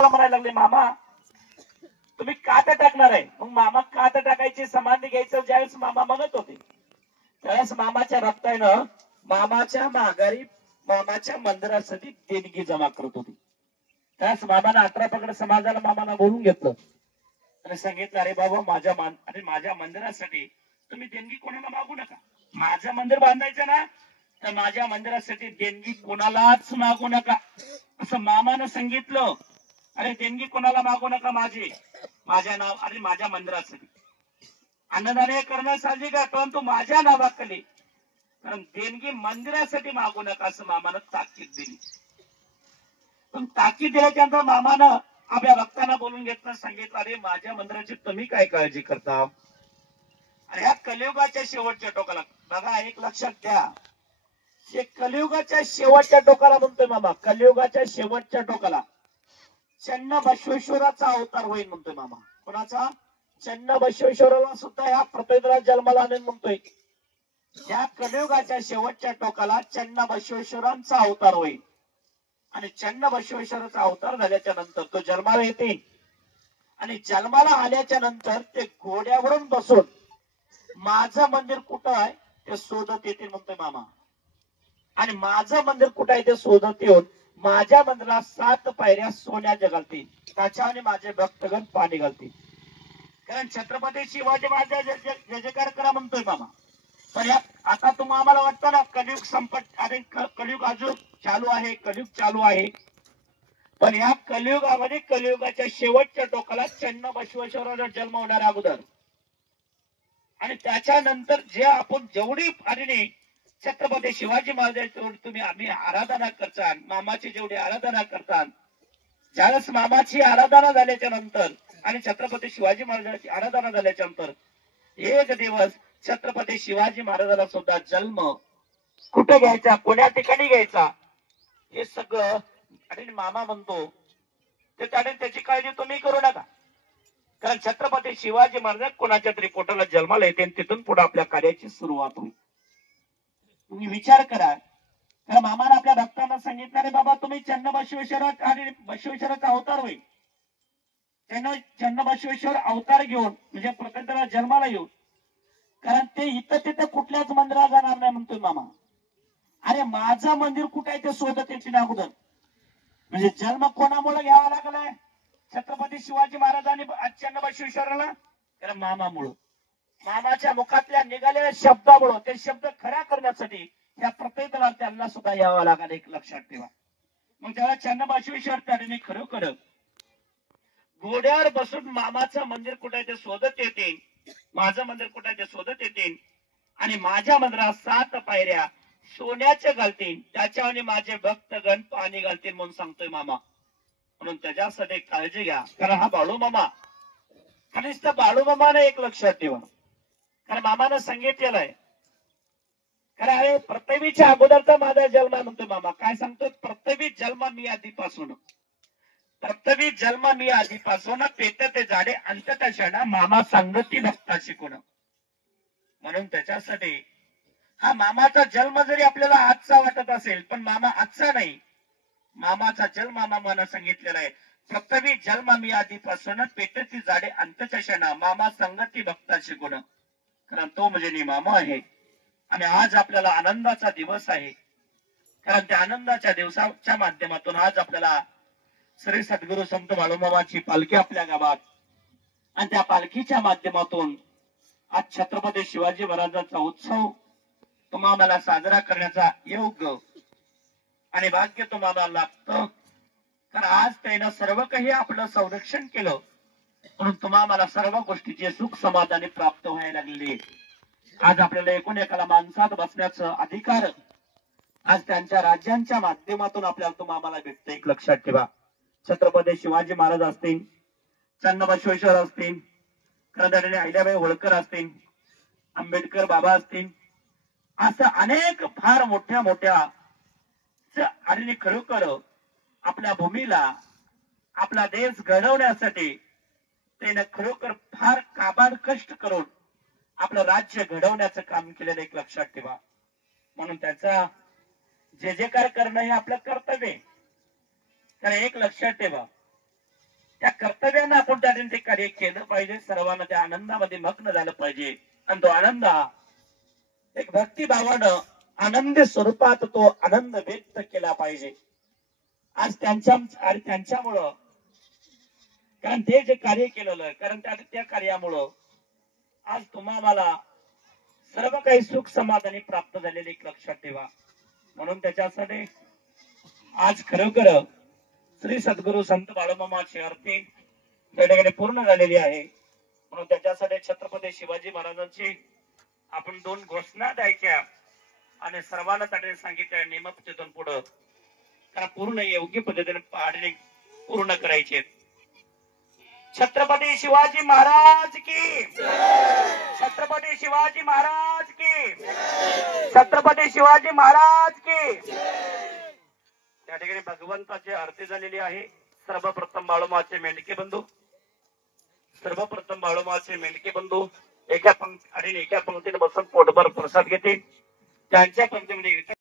म्हणायला लागले, मामा तुम्ही कात टाकणार आहे. मग मामा कात टाकायची समाधी घ्यायचं ज्यावेळेस मामा म्हणत होते, त्यावेळेस मामाच्या रक्तानं मामाच्या माघारी मामाच्या मंदिरासाठी देणगी जमा करत होती. त्यावेळेस मामानं 18 पगड समाजाला मामाला बोलून घेतलं आणि सांगितलं, अरे बाबा माझ्या मंदिरासाठी तुम्ही देणगी कोणाला मागू नका. माझं मंदिर बांधायचं ना, तर माझ्या मंदिरासाठी देणगी कोणालाच मागू नका असं मामानं सांगितलं. अरे देणगी कोणाला मागू नका, माझ्या मंदिरासाठी अन्नदान करणं साहजिक आहे, परंतु माझ्या नावाखाली, कारण देणगी मंदिरासाठी मागू नका असं मामानं ताकीद दिली. पण ताकीद दिल्याच्या नंतर मामानं आपल्या भक्तांना बोलून घेतलं, सांगितलं, अरे माझ्या मंदिराची तुम्ही काय काळजी करता. आणि ह्या कलियुगाच्या शेवटच्या टोकाला बघा, एक लक्षात घ्या, हे कलियुगाच्या शेवटच्या टोकाला म्हणतोय मामा, कलियुगाच्या शेवटच्या टोकाला चन्न बसवेश्वराचा अवतार होईल म्हणतोय मामा. कोणाचा? चन्न बसवेश्वराला सुद्धा ह्या पृथ्वीला जन्माला आणेल म्हणतोय. या कलियुगाच्या शेवटच्या टोकाला चन्न बसवेश्वरांचा अवतार होईल. आणि चन्न बसवेश्वराचा अवतार झाल्याच्या नंतर तो जन्माला येते. आणि जन्माला आल्याच्या नंतर ते घोड्यावरून बसून माझं मंदिर कुठं आहे ते शोधत येतील म्हणतोय मामा. आणि माझं मंदिर कुठं आहे ते शोधत येऊन माझ्या मंदिराला 7 पायऱ्या सोन्याच्या घालतील, त्याच्याने माझे भक्तगण पाणी घालतील. कारण छत्रपती शिवाजी महाराज जय जयकार करा म्हणतोय मामा. पण आता तुम्हाला वाटतं ना कलियुग संपत, अरे कलियुग अजून चालू आहे, कलियुग चालू आहे. पण या कलियुगामध्ये कलियुगाच्या शेवटच्या टोकाला चन्न बसवेश्वराचा जन्म होणार अगोदर आणि त्याच्यानंतर जे आपण जेवढी आणि छत्रपती शिवाजी महाराजांची तुम्ही आम्ही आराधना करता, मामाची जेवढी आराधना करतात, ज्यावेळेस मामाची आराधना झाल्याच्या नंतर आणि छत्रपती शिवाजी महाराजांची आराधना झाल्याच्या नंतर एक दिवस छत्रपती शिवाजी महाराजांना सुद्धा जन्म कुठे घ्यायचा, कोण्या ठिकाणी घ्यायचा, हे सगळं आणि मामा म्हणतो ते त्याची काळजी तुम्ही करू नका. कारण छत्रपती शिवाजी महाराज कोणाच्या तरी पोटाला जन्माला येते आणि तिथून पुढे आपल्या कार्याची सुरुवात होईल. तुम्ही विचार करा. कारण मामाने आपल्या भक्तांना सांगितलं, रे बाबा तुम्ही चन्न बसवेश्वर आणि बसवेश्वराचा अवतार होईल. चन्न बसवेश्वर अवतार घेऊन म्हणजे प्रकल्पाला जन्माला येऊन, कारण ते इथं तिथं कुठल्याच मंदिरात जाणार नाही म्हणतोय मामा. अरे माझं मंदिर कुठे आहे ते शोधत येतील अगोदर. म्हणजे जन्म कोणामुळे घ्यावा लागलाय छत्रपती शिवाजी महाराजांनी चन्न बसवेश्वराला? कारण मामामुळं, मामाच्या मुखातल्या निघालेल्या शब्दामुळं ते शब्द खऱ्या करण्यासाठी या प्रत्येकाला त्यांना सुद्धा यावं लागेल, एक लक्षात ठेवा. मग त्याला चन्न बसवेश्वर त्याने खरोखर घोड्यावर बसून मामाचं मंदिर कुठे ते शोधत येते, माझं मंदिर कुठे ते शोधत येते आणि माझ्या मंदिरात 7 पायऱ्या सोन्याच्या घालतील, त्याच्यावर माझे भक्तगण पाणी घालतील म्हणून सांगतोय मामा. म्हणून त्याच्यासाठी काळजी घ्या. कारण हा बाळू मामा, कनिष्ठ बाळू मामाने एक लक्षात ठेवा. कारण मामानं सांगितलेलं आहे, कारण अरे पृथ्वीच्या अगोदरचा माझा जन्म म्हणतोय मामा. काय सांगतोय? पृथ्वी जन्म मी आधीपासून, पृथ्वी जन्म मी आधीपासून पेट ते झाडे अंतत क्षणा मामा संगती भक्ता शिकून. म्हणून त्याच्यासाठी हा मामाचा जन्म जरी आपल्याला आजचा वाटत असेल, पण मामा आजचा नाही. मामाचा जन्म मामानं सांगितलेला आहे, पृथ्वी जन्म मी आधीपासून पेटती झाडे अंतच्या क्षणा मामा संगती भक्ता शिकून. कारण तो म्हणजे मामा आहे. आणि आज आपल्याला आनंदाचा दिवस आहे. कारण त्या आनंदाच्या दिवसाच्या माध्यमातून आज आपल्याला श्री सद्गुरु संत बाळूमामाची पालखी आपल्या गावात आणि त्या पालखीच्या माध्यमातून आज छत्रपती शिवाजी महाराजांचा उत्सव तुम्हाला साजरा करण्याचा योग आणि भाग्य तुम्हाला लागतं. कारण आज त्यानं सर्व काही आपलं संरक्षण केलं म्हणून तुम्हाला सर्व गोष्टीचे सुख समाधानी प्राप्त व्हायला लागले. आज आपल्याला एकूण एकाला माणसात बसण्याचा अधिकार आज त्यांच्या राज्यांच्या माध्यमातून आपल्याला तुम्हाला भेटतं. एक लक्षात ठेवा. छत्रपती शिवाजी महाराज असतील, चन्न बसवेश्वर असतील, खरंतर अहिल्याबाई होळकर असतील, आंबेडकर बाबा असतील, असं अनेक फार मोठ्या मोठ्या आणि खरोखर आपल्या भूमीला आपला देश घडवण्यासाठी त्याने खरोखर फार काबाड कष्ट करून आपलं राज्य घडवण्याचं काम केलेलं. एक लक्षात ठेवा. म्हणून त्याचा जे जे काय करणं हे आपलं कर्तव्य आहे. तर एक लक्षात ठेवा, त्या कर्तव्यानं आपण त्या ठिकाणी ते कार्य केलं पाहिजे. सर्वांना त्या आनंदामध्ये मग्न झालं पाहिजे आणि तो आनंद एक भक्तिभावानं आनंदी स्वरूपात तो आनंद व्यक्त केला पाहिजे. आज त्यांच्यामुळं कारण ते जे कार्य केलेलं कारण त्या कार्यामुळं आज तुम्हा मला सर्व काही सुख समाधानी प्राप्त झालेले एक लक्षात ठेवा. म्हणून त्याच्यासाठी आज खरोखर श्री सद्गुरु संत बाळूमामाची आरती त्या ठिकाणी पूर्ण झालेली आहे. म्हणून त्याच्यासाठी छत्रपती शिवाजी महाराजांची आपण 2 घोषणा द्यायच्या आणि सर्वांना त्या ठिकाणी सांगितल्या नियमपद्धतीतून पुढं कारण पूर्ण योग्य पद्धतीने पाडणे पूर्ण करायचे. छत्रपती शिवाजी महाराज की, छत्रपती शिवाजी महाराज की, छत्रपती शिवाजी महाराज की. त्या ठिकाणी भगवंताची आरती झालेली आहे. सर्वप्रथम बाळूमाचे मेंढके बंधू, सर्वप्रथम बाळूमाचे मेंढके बंधू एका पंक्तीने बसून पोटभर प्रसाद घेतील. त्यांच्या पंक्तीमध्ये